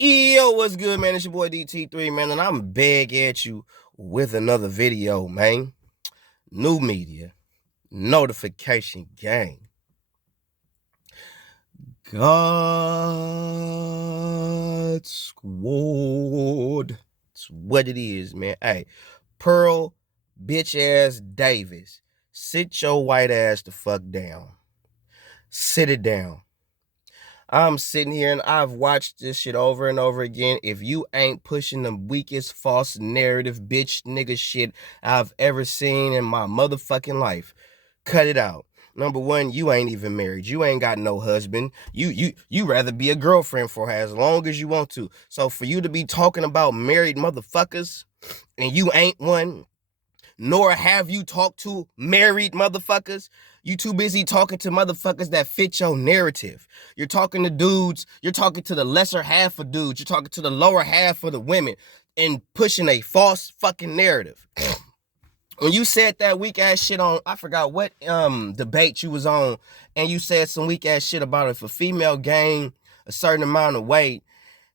Yo, what's good, man? It's your boy DT3, man, and I'm back at you with another video, man. New media, notification gang. God Squad. It's what it is, man. Hey, Pearl, bitch ass Davis, sit your white ass the fuck down. Sit it down. I'm sitting here and I've watched this shit over and over again. If you ain't pushing the weakest false narrative bitch nigga shit I've ever seen in my motherfucking life, cut it out. Number one, you ain't even married. You ain't got no husband. You rather be a girlfriend for her as long as you want to. So for you to be talking about married motherfuckers and you ain't one, nor have you talked to married motherfuckers. You too busy talking to motherfuckers that fit your narrative. You're talking to dudes, you're talking to the lesser half of dudes, you're talking to the lower half of the women and pushing a false fucking narrative. When you said that weak ass shit on, I forgot what debate you was on, and you said some weak ass shit about if a female gain a certain amount of weight,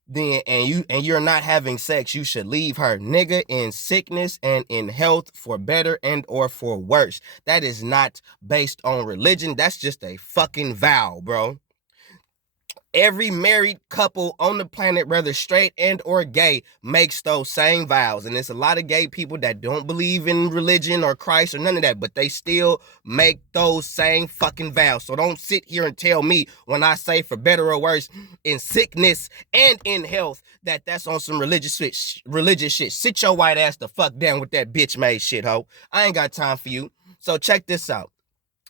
then you're not having sex, you should leave her. Nigga, in sickness and in health, for better and or for worse. That is not based on religion. That's just a fucking vow, bro. Every married couple on the planet, whether straight and or gay, makes those same vows. And there's a lot of gay people that don't believe in religion or Christ or none of that, but they still make those same fucking vows. So don't sit here and tell me when I say for better or worse, in sickness and in health, that's on some religious shit. Sit your white ass the fuck down with that bitch made shit, ho. I ain't got time for you. So check this out.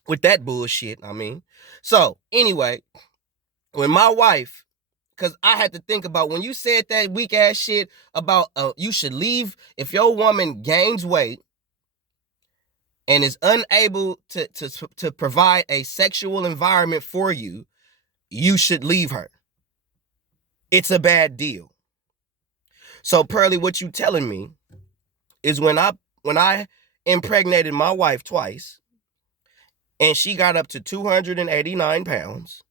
With that bullshit, So anyway, when my wife, because I had to think about when you said that weak ass shit about you should leave if your woman gains weight and is unable to provide a sexual environment for you, you should leave her. It's a bad deal. So Pearly, what you telling me is when I impregnated my wife twice and she got up to 289 pounds,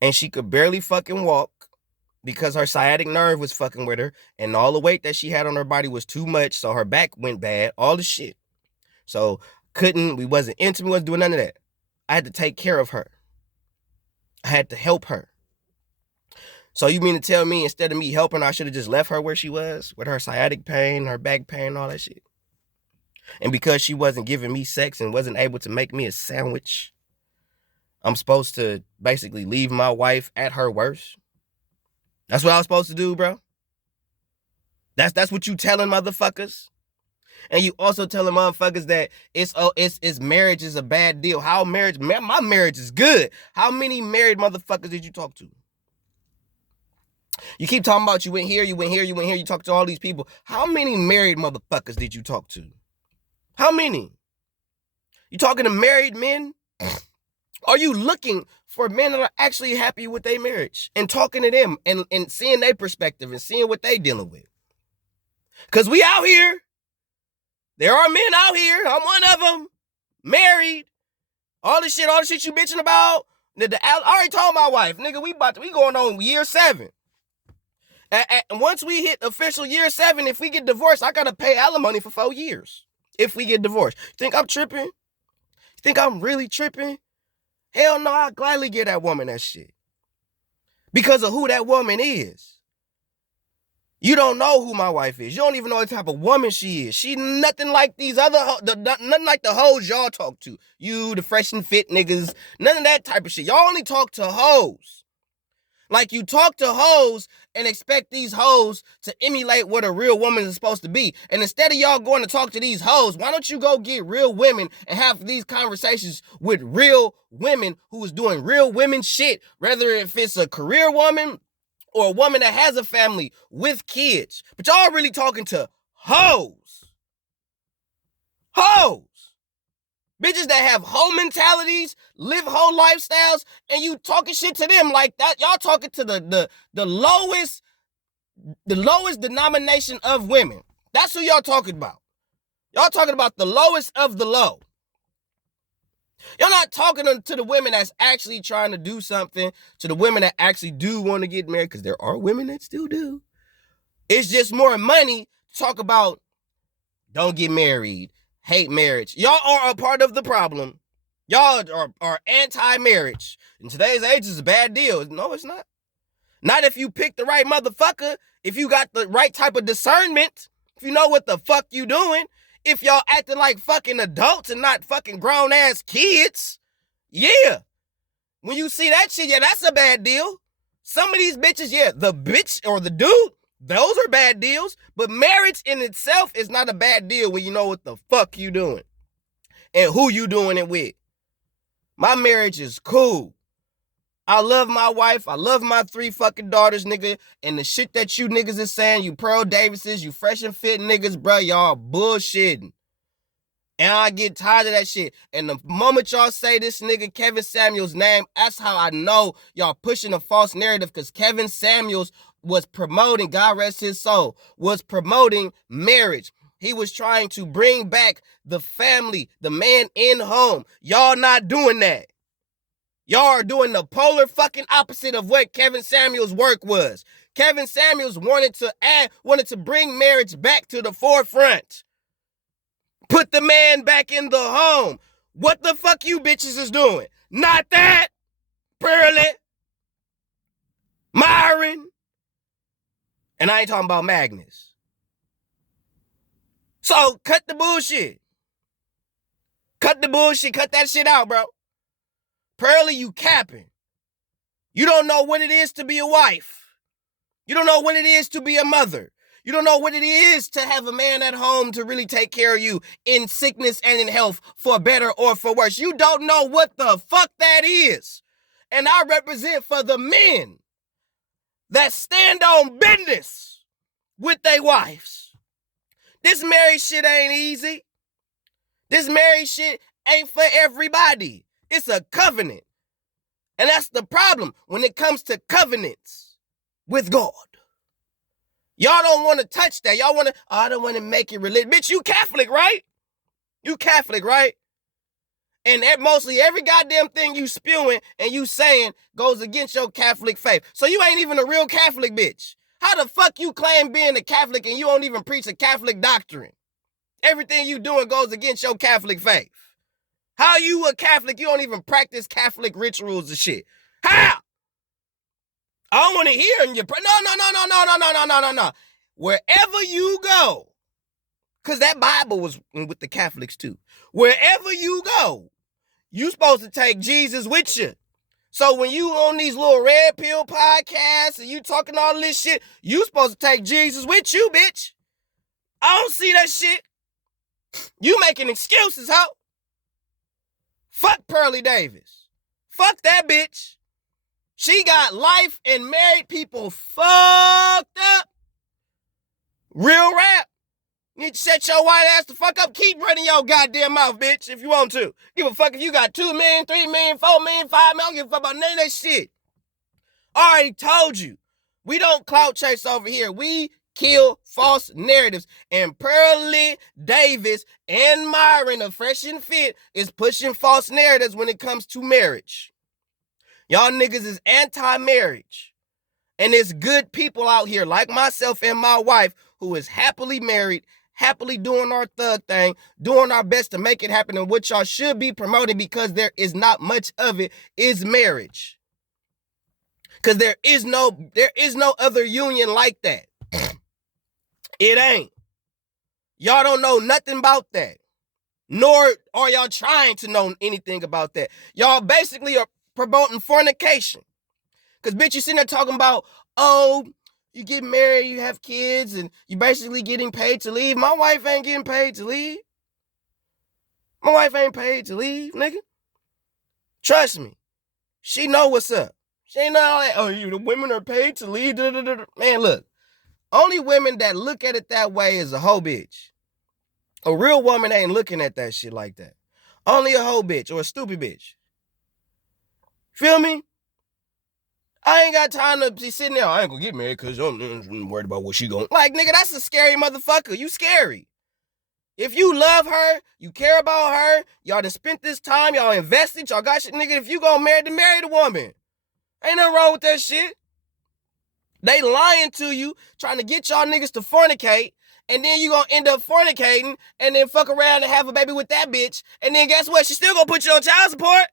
and she could barely fucking walk because her sciatic nerve was fucking with her, and all the weight that she had on her body was too much, so her back went bad, all the shit. So we wasn't intimate, wasn't doing none of that. I had to take care of her. I had to help her. So you mean to tell me instead of me helping her, I should have just left her where she was with her sciatic pain, her back pain, all that shit? And because she wasn't giving me sex and wasn't able to make me a sandwich, I'm supposed to basically leave my wife at her worst? That's what I was supposed to do, bro? That's what you telling motherfuckers? And you also telling motherfuckers that it's marriage is a bad deal. How marriage? My marriage is good. How many married motherfuckers did you talk to? You keep talking about you went here, you talked to all these people. How many married motherfuckers did you talk to? How many? You talking to married men? Are you looking for men that are actually happy with their marriage and talking to them and seeing their perspective and seeing what they dealing with? Because we out here. There are men out here. I'm one of them. Married. All the shit you bitching about. I already told my wife, nigga, we going on year 7. And once we hit official year 7, if we get divorced, I gotta pay alimony for 4 years. If we get divorced. You think I'm tripping? You think I'm really tripping? Hell no, I'd gladly give that woman that shit. Because of who that woman is. You don't know who my wife is. You don't even know what type of woman she is. She nothing like these other, nothing like the hoes y'all talk to. You, the fresh and fit niggas, none of that type of shit. Y'all only talk to hoes. Like you talk to hoes and expect these hoes to emulate what a real woman is supposed to be. And instead of y'all going to talk to these hoes, why don't you go get real women and have these conversations with real women who is doing real women shit, whether if it's a career woman or a woman that has a family with kids. But y'all really talking to hoes. Hoes. Bitches that have hoe mentalities, live hoe lifestyles, and you talking shit to them like that. Y'all talking to the lowest denomination of women. That's who y'all talking about. Y'all talking about the lowest of the low. You're not talking to the women that's actually trying to do something, to the women that actually do want to get married, because there are women that still do. It's just more money to talk about don't get married, hate marriage. Y'all are a part of the problem. Y'all are anti-marriage. In today's age, it's a bad deal. No, it's not. Not if you pick the right motherfucker, if you got the right type of discernment, if you know what the fuck you doing, if y'all acting like fucking adults and not fucking grown-ass kids. Yeah. When you see that shit, yeah, that's a bad deal. Some of these bitches, yeah, the bitch or the dude, those are bad deals. But marriage in itself is not a bad deal when you know what the fuck you doing and who you doing it with. My marriage is cool. I love my wife. I love my 3 fucking daughters, nigga. And the shit that you niggas is saying, you Pearl Davises, you fresh and fit niggas, bro, y'all bullshitting. And I get tired of that shit. And the moment y'all say this nigga Kevin Samuels' name, that's how I know y'all pushing a false narrative, because Kevin Samuels was promoting, God rest his soul, was promoting marriage. He was trying to bring back the family, the man in home. Y'all not doing that. Y'all are doing the polar fucking opposite of what Kevin Samuels' work was. Kevin Samuels wanted to bring marriage back to the forefront. Put the man back in the home. What the fuck you bitches is doing? Not that. Pearly. Myron. And I ain't talking about Magnus. So cut the bullshit. Cut the bullshit. Cut that shit out, bro. Pearly, you capping. You don't know what it is to be a wife. You don't know what it is to be a mother. You don't know what it is to have a man at home to really take care of you in sickness and in health, for better or for worse. You don't know what the fuck that is. And I represent for the men that stand on business with their wives. This married shit ain't easy. This married shit ain't for everybody. It's a covenant. And that's the problem when it comes to covenants with God. Y'all don't want to touch that. Y'all want to, I don't want to make it religious. Bitch, you Catholic, right? You Catholic, right? And mostly every goddamn thing you spewing and you saying goes against your Catholic faith. So you ain't even a real Catholic, bitch. How the fuck you claim being a Catholic and you don't even preach a Catholic doctrine? Everything you doing goes against your Catholic faith. How you a Catholic? You don't even practice Catholic rituals and shit. How? I don't want to hear in your no. Wherever you go, because that Bible was with the Catholics too. Wherever you go, you supposed to take Jesus with you. So when you on these little red pill podcasts and you talking all this shit, you supposed to take Jesus with you, bitch. I don't see that shit. You making excuses, ho. Fuck Pearly Davis. Fuck that bitch. She got life and married people fucked up. Real rap. You need to shut your white ass the fuck up. Keep running your goddamn mouth, bitch, if you want to. Give a fuck if you got 2 million, 3 million, 4 million, 5 million. I don't give a fuck about none of that shit. I already told you. We don't clout chase over here. We kill false narratives. And Pearly Davis and Myron of Fresh and Fit is pushing false narratives when it comes to marriage. Y'all niggas is anti-marriage. And there's good people out here like myself and my wife who is happily married, happily doing our thug thing, doing our best to make it happen. And what y'all should be promoting, because there is not much of it, is marriage. Because there is no other union like that. It ain't. Y'all don't know nothing about that. Nor are y'all trying to know anything about that. Y'all basically are promoting fornication. Because, bitch, you sitting there talking about, oh, you get married, you have kids, and you basically getting paid to leave. My wife ain't getting paid to leave. My wife ain't paid to leave, nigga. Trust me. She know what's up. She ain't know all that, oh, the women are paid to leave. Man, look. Only women that look at it that way is a hoe bitch. A real woman ain't looking at that shit like that. Only a hoe bitch or a stupid bitch. Feel me? I ain't got time to be sitting there. I ain't gonna get married because I'm worried about what she going. Like, nigga, that's a scary motherfucker. You scary. If you love her, you care about her, y'all done spent this time, y'all invested, y'all got shit, nigga. If you gonna marry the woman. Ain't nothing wrong with that shit. They lying to you, trying to get y'all niggas to fornicate, and then you gonna end up fornicating, and then fuck around and have a baby with that bitch, and then guess what? She still gonna put you on child support.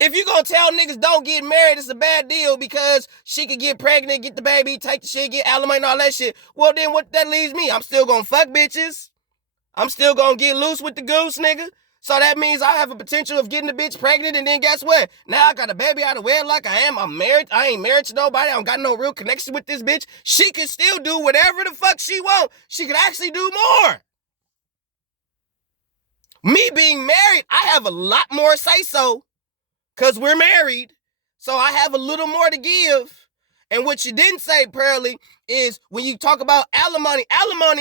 If you gonna tell niggas don't get married, it's a bad deal because she could get pregnant, get the baby, take the shit, get alimony and all that shit. Well, then what that leaves me? I'm still gonna fuck bitches. I'm still gonna get loose with the goose, nigga. So that means I have a potential of getting the bitch pregnant, and then guess what? Now I got a baby out of wedlock. I'm married. I ain't married to nobody. I don't got no real connection with this bitch. She can still do whatever the fuck she want. She could actually do more. Me being married, I have a lot more say-so because we're married. So I have a little more to give. And what you didn't say, Pearly, is when you talk about alimony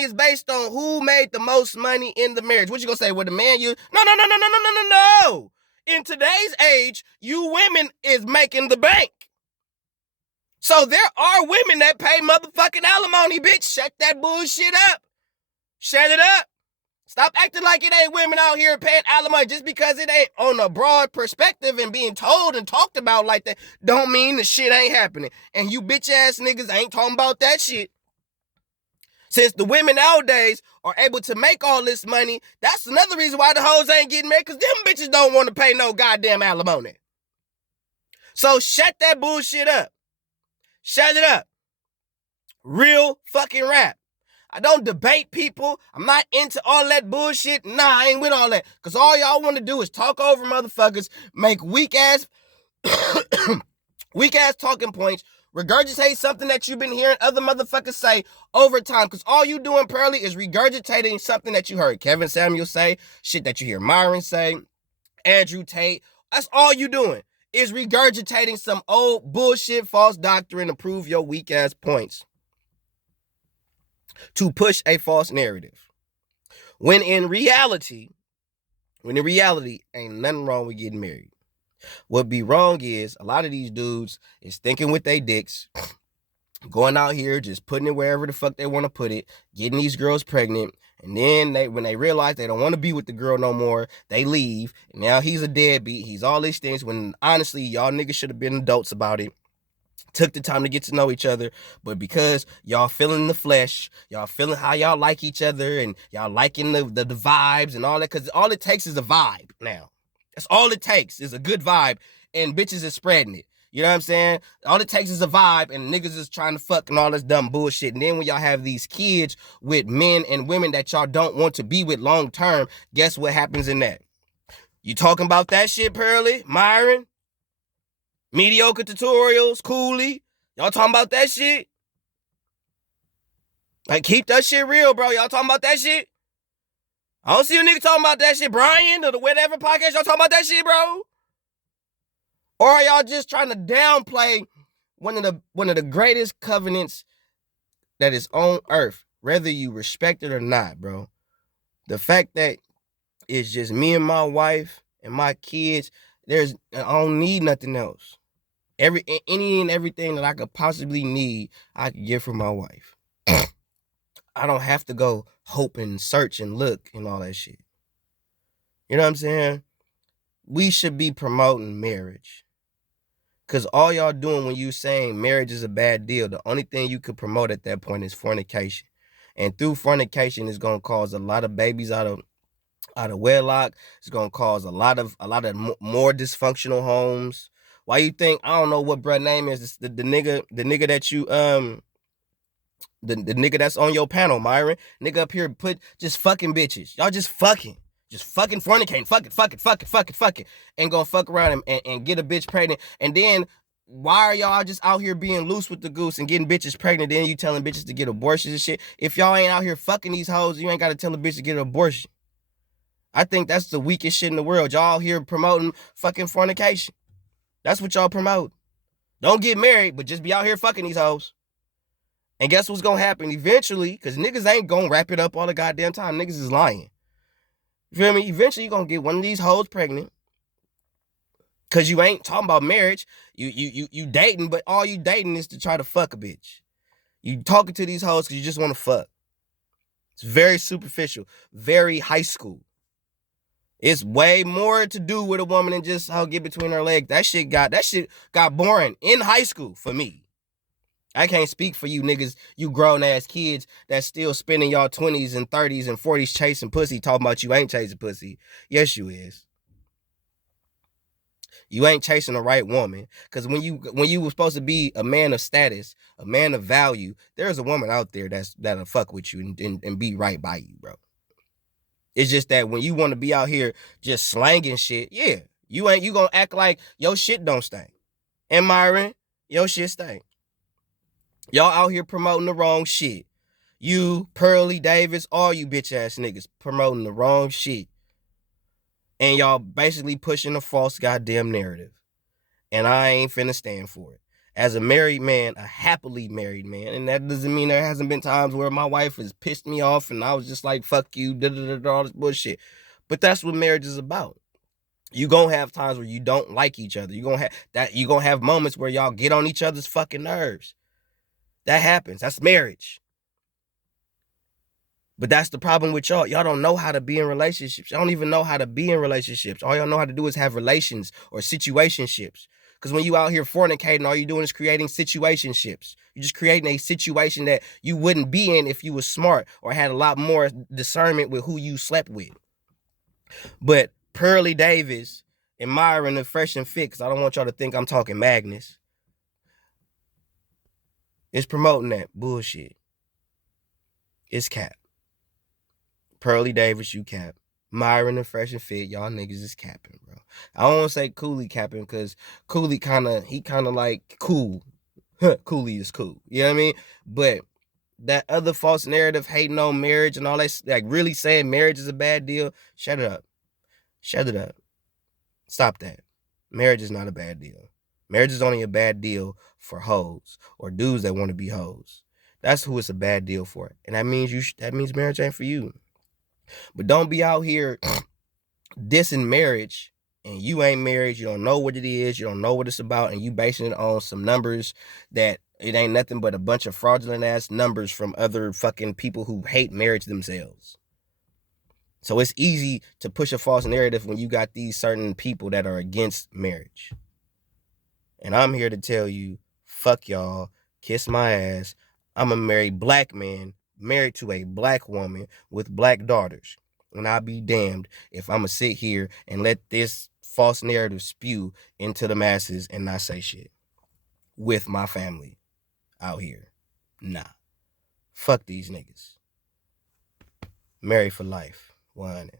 is based on who made the most money in the marriage. What you gonna say? Well, the man you... No. In today's age, you women is making the bank. So there are women that pay motherfucking alimony, bitch. Shut that bullshit up. Shut it up. Stop acting like it ain't women out here paying alimony. Just because it ain't on a broad perspective and being told and talked about like that don't mean the shit ain't happening. And you bitch ass niggas ain't talking about that shit. Since the women nowadays are able to make all this money, that's another reason why the hoes ain't getting married, because them bitches don't want to pay no goddamn alimony. So shut that bullshit up. Shut it up. Real fucking rap. I don't debate people. I'm not into all that bullshit. Nah, I ain't with all that. Because all y'all want to do is talk over motherfuckers, make weak-ass talking points, regurgitate something that you've been hearing other motherfuckers say over time. Because all you doing, Pearly, is regurgitating something that you heard Kevin Samuel say, shit that you hear Myron say, Andrew Tate. That's all you doing, is regurgitating some old bullshit false doctrine to prove your weak-ass points, to push a false narrative. When in reality, ain't nothing wrong with getting married. What be wrong is a lot of these dudes is thinking with their dicks, going out here, just putting it wherever the fuck they want to put it, getting these girls pregnant, and then when they realize they don't want to be with the girl no more, they leave, and now he's a deadbeat, he's all these things, when honestly, y'all niggas should have been adults about it. Took the time to get to know each other, but because y'all feeling the flesh, y'all feeling how y'all like each other, and y'all liking the vibes and all that, because all it takes is a vibe now. That's all it takes is a good vibe, and bitches is spreading it. You know what I'm saying? All it takes is a vibe, and niggas is trying to fuck and all this dumb bullshit. And then when y'all have these kids with men and women that y'all don't want to be with long term, guess what happens in that? You talking about that shit, Pearly, Myron? Mediocre tutorials, Cooley. Y'all talking about that shit? Like, keep that shit real, bro. Y'all talking about that shit? I don't see a nigga talking about that shit. Brian, or the whatever podcast, y'all talking about that shit, bro? Or are y'all just trying to downplay one of the greatest covenants that is on earth, whether you respect it or not, bro? The fact that it's just me and my wife and my kids, I don't need nothing else. Any and everything that I could possibly need, I could get from my wife. I don't have to go hope and search and look and all that shit. You know what I'm saying? We should be promoting marriage. Because all y'all doing when you saying marriage is a bad deal, the only thing you could promote at that point is fornication. And through fornication, it's going to cause a lot of babies out of wedlock. It's going to cause a lot of more dysfunctional homes. Why you think, I don't know what bruh name is, the nigga that you, the nigga that's on your panel, Myron, nigga up here just fucking bitches. Y'all just fucking fornicating, fucking, and gonna fuck around and get a bitch pregnant. And then, why are y'all just out here being loose with the goose and getting bitches pregnant? Then you telling bitches to get abortions and shit. If y'all ain't out here fucking these hoes, you ain't gotta tell a bitch to get an abortion. I think that's the weakest shit in the world. Y'all here promoting fucking fornication. That's what y'all promote. Don't get married, but just be out here fucking these hoes. And guess what's gonna happen eventually? Because niggas ain't gonna wrap it up all the goddamn time. Niggas is lying. You feel me? Eventually you're gonna get one of these hoes pregnant. Because you ain't talking about marriage. You dating, but all you dating is to try to fuck a bitch. You talking to these hoes because you just want to fuck. It's very superficial, very high school. It's way more to do with a woman than just how get between her legs. That shit got boring in high school for me. I can't speak for you niggas, you grown ass kids that still spending y'all 20s and 30s and 40s chasing pussy, talking about you ain't chasing pussy. Yes, you is. You ain't chasing the right woman. Cause when you were supposed to be a man of status, a man of value, there's a woman out there that'll fuck with you and be right by you, bro. It's just that when you want to be out here just slanging shit, yeah, you gonna act like your shit don't stink. And Myron, your shit stink. Y'all out here promoting the wrong shit. You, Pearly Davis, all you bitch ass niggas promoting the wrong shit. And y'all basically pushing a false goddamn narrative. And I ain't finna stand for it. As a married man, a happily married man, and that doesn't mean there hasn't been times where my wife has pissed me off and I was just like, fuck you, all this bullshit. But that's what marriage is about. You gonna have times where you don't like each other. You gonna have moments where y'all get on each other's fucking nerves. That happens. That's marriage. But that's the problem with y'all. Y'all don't know how to be in relationships. Y'all don't even know how to be in relationships. All y'all know how to do is have relations or situationships. Because when you out here fornicating, all you doing is creating situationships. You're just creating a situation that you wouldn't be in if you was smart or had a lot more discernment with who you slept with. But Pearly Davis and Myron and Fresh and Fit, because I don't want y'all to think I'm talking Magnus, is promoting that bullshit. It's cap. Pearly Davis, you cap. Myron and Fresh and Fit, y'all niggas is capping, bro. I don't want to say Cooley capping because Cooley kind of like cool. Cooley is cool. You know what I mean? But that other false narrative hating on marriage and all that, like really saying marriage is a bad deal, shut it up. Shut it up. Stop that. Marriage is not a bad deal. Marriage is only a bad deal for hoes or dudes that want to be hoes. That's who it's a bad deal for. And that means marriage ain't for you. But don't be out here dissing marriage and you ain't married, you don't know what it is, you don't know what it's about, and you basing it on some numbers that it ain't nothing but a bunch of fraudulent ass numbers from other fucking people who hate marriage themselves. So it's easy to push a false narrative when you got these certain people that are against marriage. And I'm here to tell you, fuck y'all, kiss my ass. I'm a married black man, married to a black woman with black daughters. And I'll be damned if I'm going to sit here and let this false narrative spew into the masses and not say shit with my family out here. Nah. Fuck these niggas. Married for life. 100.